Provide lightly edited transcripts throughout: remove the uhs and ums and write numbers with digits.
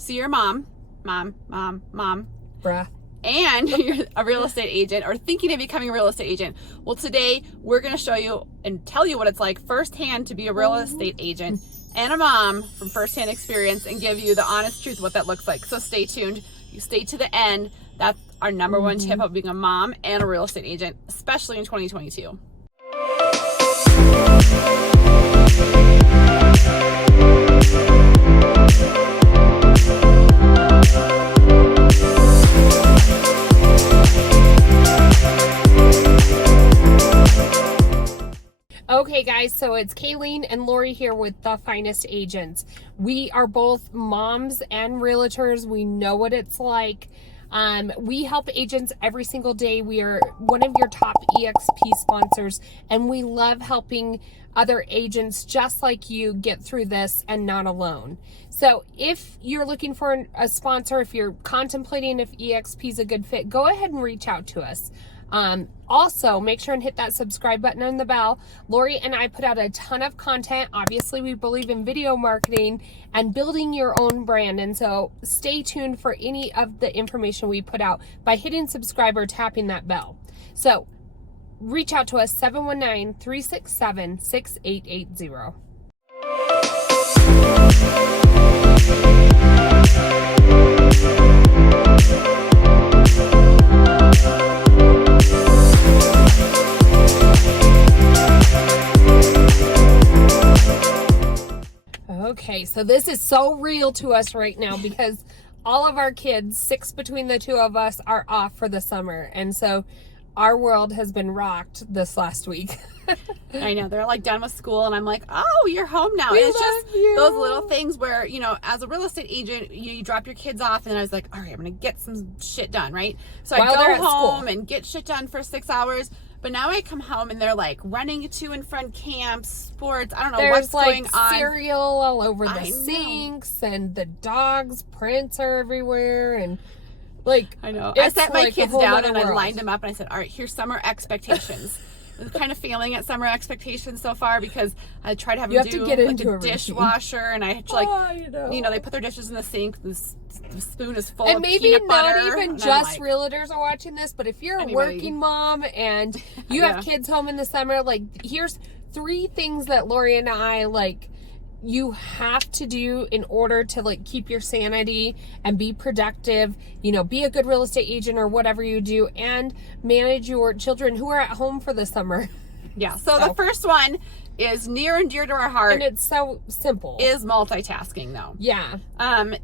So you're a mom, Bruh. and you're a real estate agent or thinking of becoming a real estate agent. Well, today we're going to show you and tell you what it's like firsthand to be a real estate agent and a mom from firsthand experience and give you the honest truth what that looks like. So stay tuned. You stay to the end. That's our number one tip of being a mom and a real estate agent, especially in 2022. Okay guys, so it's Kalene and Laurie here with The Finest Agents. We are both moms and realtors. We know what it's like. We help agents every single day. We are one of your top EXP sponsors, and we love helping other agents just like you get through this and not alone. So if you're looking for a sponsor, if you're contemplating if EXP is a good fit, go ahead and reach out to us. Also, make sure and hit that subscribe button and the bell. Laurie and I put out a ton of content. Obviously, we believe in video marketing and building your own brand. And so stay tuned for any of the information we put out by hitting subscribe or tapping that bell. So reach out to us, 719-367-6880. Okay, so this is so real to us right now because all of our kids, 6 between the two of us, are off for the summer. And so our world has been rocked this last week. I know, they're like done with school and I'm like, oh, you're home now. We It's love just you. those little things where, you know, as a real estate agent, you drop your kids off and I was like, all right, I'm going to get some shit done, right? So While I they're go at school. home and get shit done for 6 hours. But now I come home and they're like running to and from camps, sports. I don't know what's going on. Cereal all over the I know. sinks, and the dogs' prints are everywhere, and like I know. I it's set my like a kids whole down other and I world. lined them up and I said, all right, here's summer expectations. I'm kind of failing at summer expectations so far because I try to have You them have to do get like into a a routine. dishwasher and I like, you know. they put their dishes in the sink. The spoon is full And of maybe peanut not butter. even and just I'm like, realtors are watching this, but if you're a Anybody. working mom and you Yeah. have kids home in the summer, like here's 3 things that Laurie and I like you have to do in order to like keep your sanity and be productive, you know, be a good real estate agent or whatever you do, and manage your children who are at home for the summer. Yeah. So the first one is near and dear to our heart. And it's so simple. Is multitasking though. Yeah.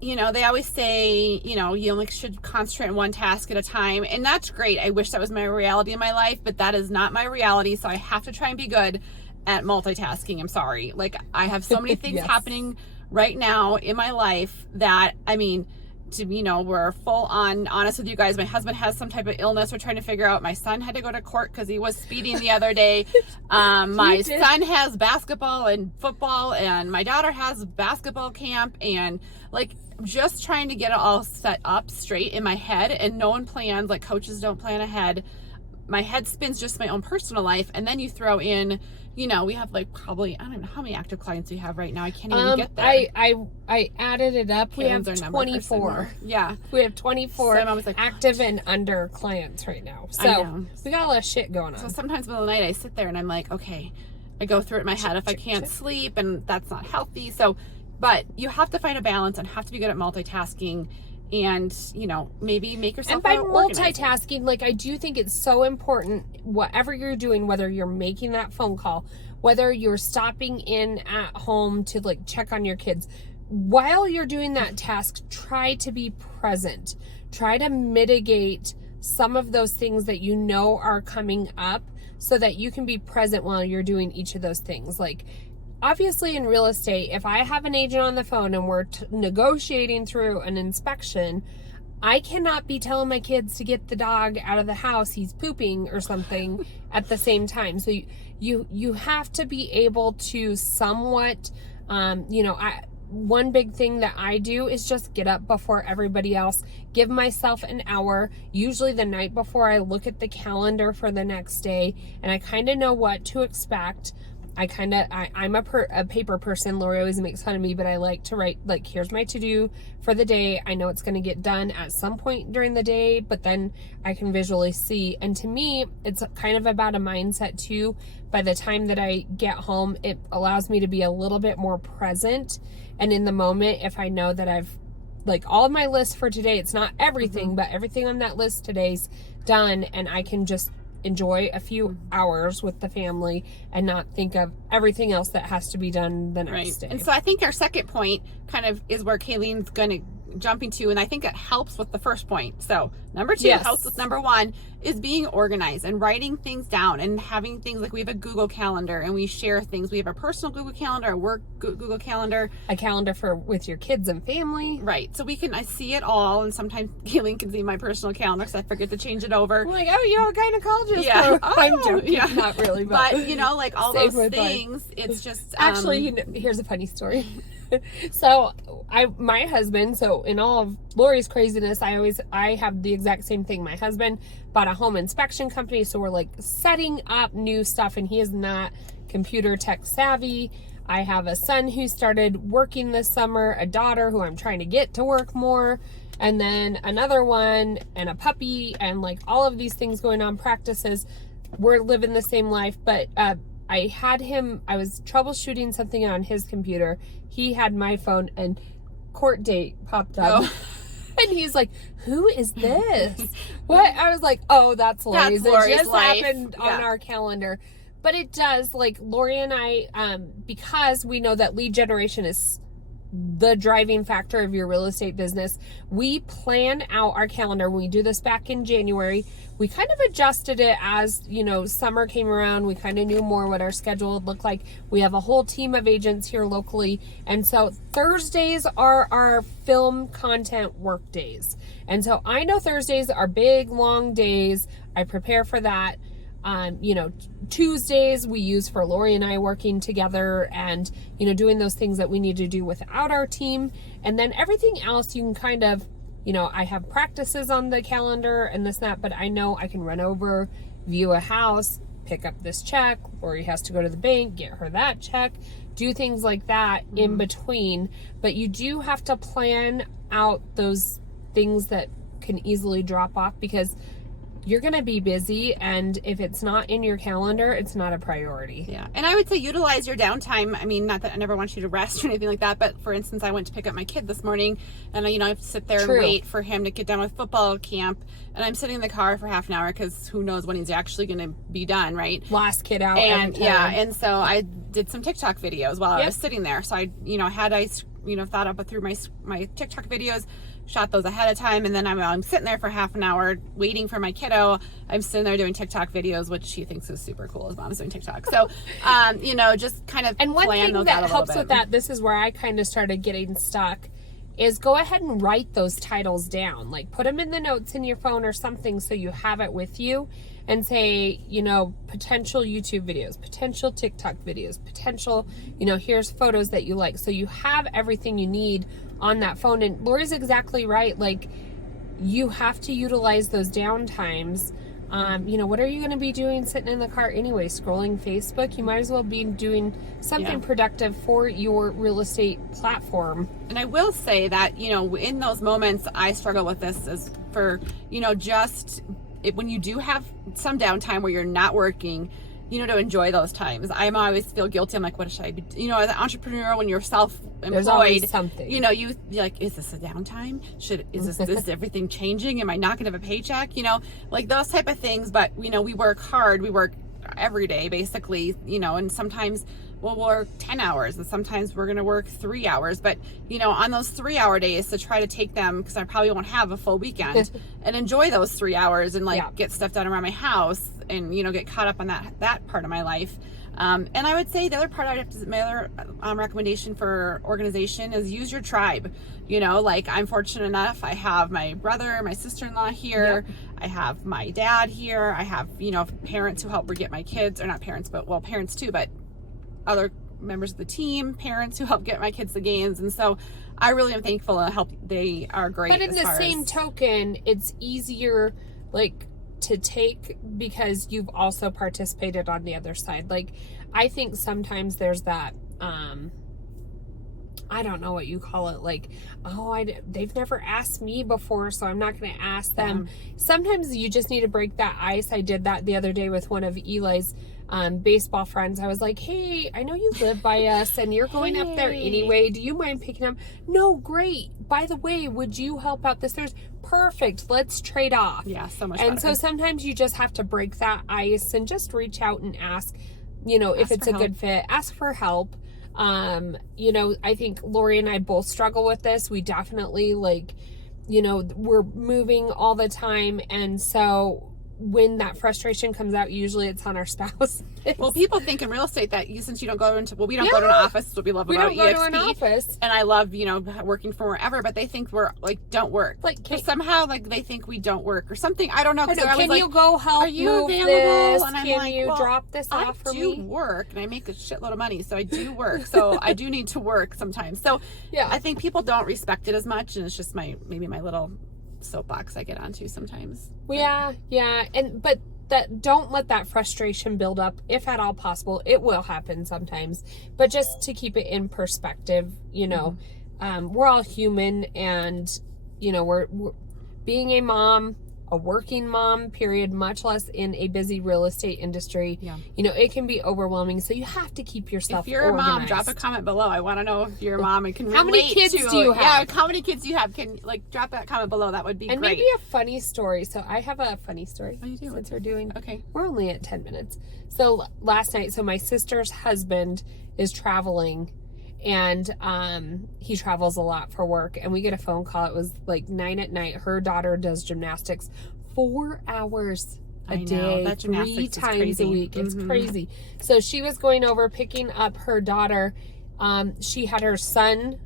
They always say, you only should concentrate on one task at a time. And that's great. I wish that was my reality in my life, but that is not my reality. So I have to try and be good at multitasking. I'm sorry. Like I have so many things Yes. happening right now in my life that, we're full on honest with you guys. My husband has some type of illness we're trying to figure out. My son had to go to court because he was speeding the other day. My son has basketball and football, and my daughter has basketball camp, and like just trying to get it all set up straight in my head. And no one plans, like coaches don't plan ahead. My head spins just my own personal life, and then you throw in, we have like probably, I don't know how many active clients we have right now. I can't even get there. I added it up. We have Kalen's our number 24. Yeah. We have 24 So I'm always like, active and under clients right now. I So know. we got a lot of shit going So on. sometimes in the middle of the night I sit there and I'm like, okay, I go through it in my head if I can't sleep, and that's not healthy. So, but you have to find a balance and have to be good at multitasking. And maybe make yourself And by organizer. multitasking, like I do think it's so important, whatever you're doing, whether you're making that phone call, whether you're stopping in at home to like check on your kids, while you're doing that task, try to be present. Try to mitigate some of those things that you know are coming up so that you can be present while you're doing each of those things. Like obviously in real estate, if I have an agent on the phone and we're negotiating through an inspection, I cannot be telling my kids to get the dog out of the house, he's pooping or something at the same time. So you have to be able to somewhat, one big thing that I do is just get up before everybody else, give myself an hour, usually the night before I look at the calendar for the next day, and I kind of know what to expect. I'm a paper person. Laurie always makes fun of me, but I like to write, like, here's my to-do for the day. I know it's going to get done at some point during the day, but then I can visually see. And to me, it's kind of about a mindset too. By the time that I get home, it allows me to be a little bit more present and in the moment. If I know that I've, like, all of my lists for today, it's not everything, but everything on that list today's done, and I can just enjoy a few hours with the family and not think of everything else that has to be done the next day. And so I think our second point kind of is where Kalene's going to jumping to, and I think it helps with the first point. So number 2 helps with number 1 is being organized and writing things down and having things like we have a Google Calendar and we share things. We have a personal Google Calendar, a work Google Calendar, a calendar for with your kids and family. Right. So I see it all, and sometimes Kalene can see my personal calendar because I forget to change it over. I'm like, oh, you're a gynecologist. Yeah. I'm joking. Yeah. Not really, but like all those things, it's just actually, here's a funny story. So my husband, so in all of Laurie's craziness, I have the exact same thing. My husband bought a home inspection company, so we're like setting up new stuff, and he is not computer tech savvy. I have a son who started working this summer, a daughter who I'm trying to get to work more, and then another one, and a puppy, and like all of these things going on, practices. We're living the same life, but I was troubleshooting something on his computer. He had my phone, and court date popped up. Oh. And he's like, who is this? What? I was like, oh, that's Laurie's. It just happened on our calendar. But it does, like, Laurie and I, because we know that lead generation is the driving factor of your real estate business, we plan out our calendar. When we do this back in January, we kind of adjusted it as, summer came around. We kind of knew more what our schedule would look like. We have a whole team of agents here locally. And so Thursdays are our film content work days. And so I know Thursdays are big, long days. I prepare for that. Tuesdays we use for Laurie and I working together and, doing those things that we need to do without our team. And then everything else you can kind of, I have practices on the calendar and this, that, but I know I can run over, view a house, pick up this check, Laurie has to go to the bank, get her that check, do things like that in between. But you do have to plan out those things that can easily drop off because you're going to be busy, and if it's not in your calendar, it's not a priority. Yeah. And I would say utilize your downtime. I mean, not that I never want you to rest or anything like that, but for instance, I went to pick up my kid this morning, and I have to sit there and wait for him to get done with football camp, and I'm sitting in the car for half an hour because who knows when he's actually going to be done, right? Last kid out. And and so I did some TikTok videos while I was sitting there. So I thought up through my TikTok videos, shot those ahead of time, and then I'm sitting there for half an hour waiting for my kiddo. I'm sitting there doing TikTok videos, which she thinks is super cool as mom's doing TikTok. So, just kind of and one plan thing those that out helps with that, this is where I kind of started getting stuck, is go ahead and write those titles down. Like put them in the notes in your phone or something so you have it with you, and say, potential YouTube videos, potential TikTok videos, potential, here's photos that you like. So you have everything you need on that phone. And Laurie's exactly right. Like, you have to utilize those down times. What are you going to be doing sitting in the car anyway? Scrolling Facebook? You might as well be doing something productive for your real estate platform. And I will say that, in those moments, I struggle with this as for, when you do have some downtime where you're not working, to enjoy those times. I always feel guilty. I'm like, what should I be? As an entrepreneur, when you're self-employed, there's always something. You're like, is this a downtime? Is everything changing? Am I not going to have a paycheck? Like those type of things. But we work hard. We work every day, basically. And sometimes we'll work 10 hours, and sometimes we're going to work 3 hours. But on those 3 hour days, to try to take them, because I probably won't have a full weekend, and enjoy those 3 hours and get stuff done around my house and get caught up on that part of my life. And I would say the other part my other recommendation for organization is use your tribe. I'm fortunate enough, I have my brother, my sister-in-law here. I have my dad here. I have parents who help get my kids, or not parents, but parents too, but other members of the team, parents who help get my kids the games. And so I really am thankful and they are great. But in the same token, it's easier, like, to take because you've also participated on the other side. Like, I think sometimes there's that, I don't know what you call it, like, oh, they've never asked me before, so I'm not going to ask them. Yeah. Sometimes you just need to break that ice. I did that the other day with one of Eli's baseball friends. I was like, hey, I know you live by us and you're going up there anyway. Do you mind picking up? No, great. By the way, would you help out this Thursday? Perfect. Let's trade off. Yeah, so much And better. so sometimes you just have to break that ice and just reach out and ask, if it's a good fit, ask for help. I think Laurie and I both struggle with this. We definitely we're moving all the time. And so when that frustration comes out, usually it's on our spouse. Well, people think in real estate that since you don't go into, we don't go to an office, that's what we love about EXP. We don't go to an office. And I love, working from wherever, but they think we're don't work. Somehow they think we don't work or something. I don't know. Can you go help? Are you move available? This? And Can you drop this off for me? I do work and I make a shitload of money, so I do work. So I do need to work sometimes. So yeah, I think people don't respect it as much, and it's just maybe my little soapbox I get onto sometimes. Yeah. But don't let that frustration build up, if at all possible. It will happen sometimes, but just to keep it in perspective, we're all human, and we're being a mom, a working mom, period, much less in a busy real estate industry. Yeah. It can be overwhelming. So you have to keep yourself If you're organized. A mom, drop a comment below. I want to know if you're a mom and can relate. How many kids do you have? Yeah, how many kids do you have? Can drop that comment below. That would be great. And maybe a funny story. So I have a funny story. What are you doing? Since we're doing. Okay. We're only at 10 minutes. So last night, my sister's husband is traveling, and he travels a lot for work, and we get a phone call. It was 9 p.m. Her daughter does gymnastics 4 hours a day, that 3 times a week. It's crazy. So she was going over picking up her daughter. She had her son,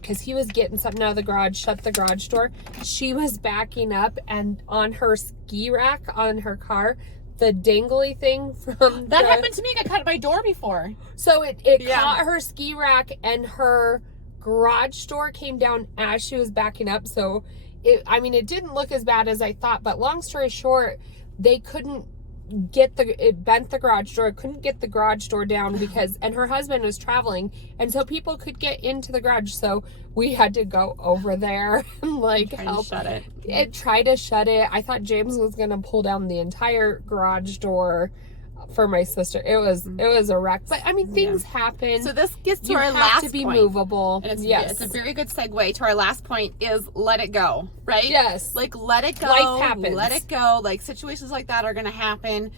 because he was getting something out of the garage, shut the garage door. She was backing up, and on her ski rack on her car, the dangly thing from that happened to me. I got caught at my door before. So it caught her ski rack, and her garage door came down as she was backing up. So it didn't look as bad as I thought, but long story short, they couldn't it bent the garage door, couldn't get the garage door down and her husband was traveling, and so people could get into the garage. So we had to go over there and help shut it. Try to shut it. I thought James was going to pull down the entire garage door for my sister. It was a wreck, but things happen. So this gets to our last point. You have to be movable. And it's a very good segue to our last point is let it go, right? Yes. Let it go. Life happens. Let it go. Situations like that are going to happen.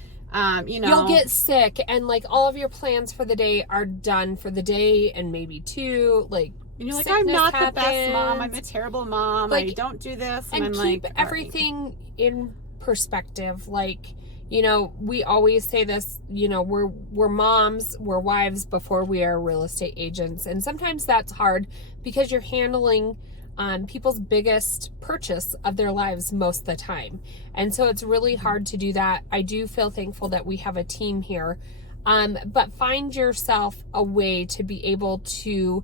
You'll get sick, and all of your plans for the day are done for the day and maybe two. And you're like, I'm not the best mom. I'm a terrible mom. I don't do this. And keep everything in perspective. We always say this, we're moms, we're wives before we are real estate agents. And sometimes that's hard because you're handling people's biggest purchase of their lives most of the time. And so it's really hard to do that. I do feel thankful that we have a team here. But find yourself a way to be able to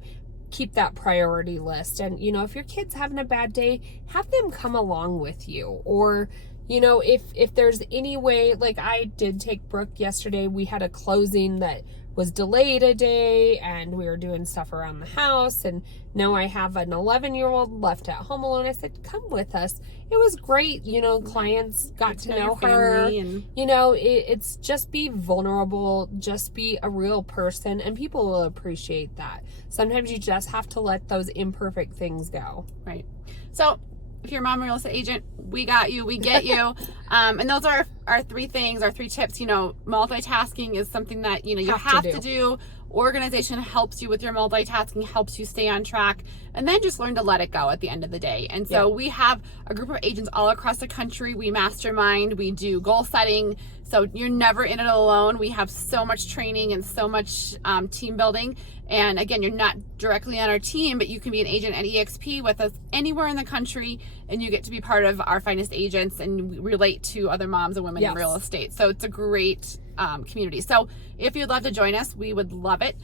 keep that priority list. And, if your kid's having a bad day, have them come along with you. Or, if there's any way, I did take Brooke yesterday, we had a closing that was delayed a day, and we were doing stuff around the house, and now I have an 11-year-old left at home alone. I said, come with us. It was great. Clients got to know her. And it's just be vulnerable, just be a real person, and people will appreciate that. Sometimes you just have to let those imperfect things go. Right. So if you're a mom or real estate agent, we got you, we get you. And those are our 3 things, our 3 tips. Multitasking is something that, you have to do. Organization helps you with your multitasking, helps you stay on track, and then just learn to let it go at the end of the day. And so we have a group of agents all across the country. We mastermind, we do goal setting. So you're never in it alone. We have so much training and so much team building. And again, you're not directly on our team, but you can be an agent at EXP with us anywhere in the country, and you get to be part of our finest agents and relate to other moms and women in real estate. So it's a great community. So if you'd love to join us, we would love it.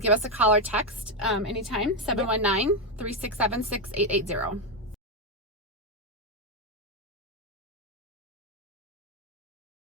Give us a call or text anytime, 719-367-6880.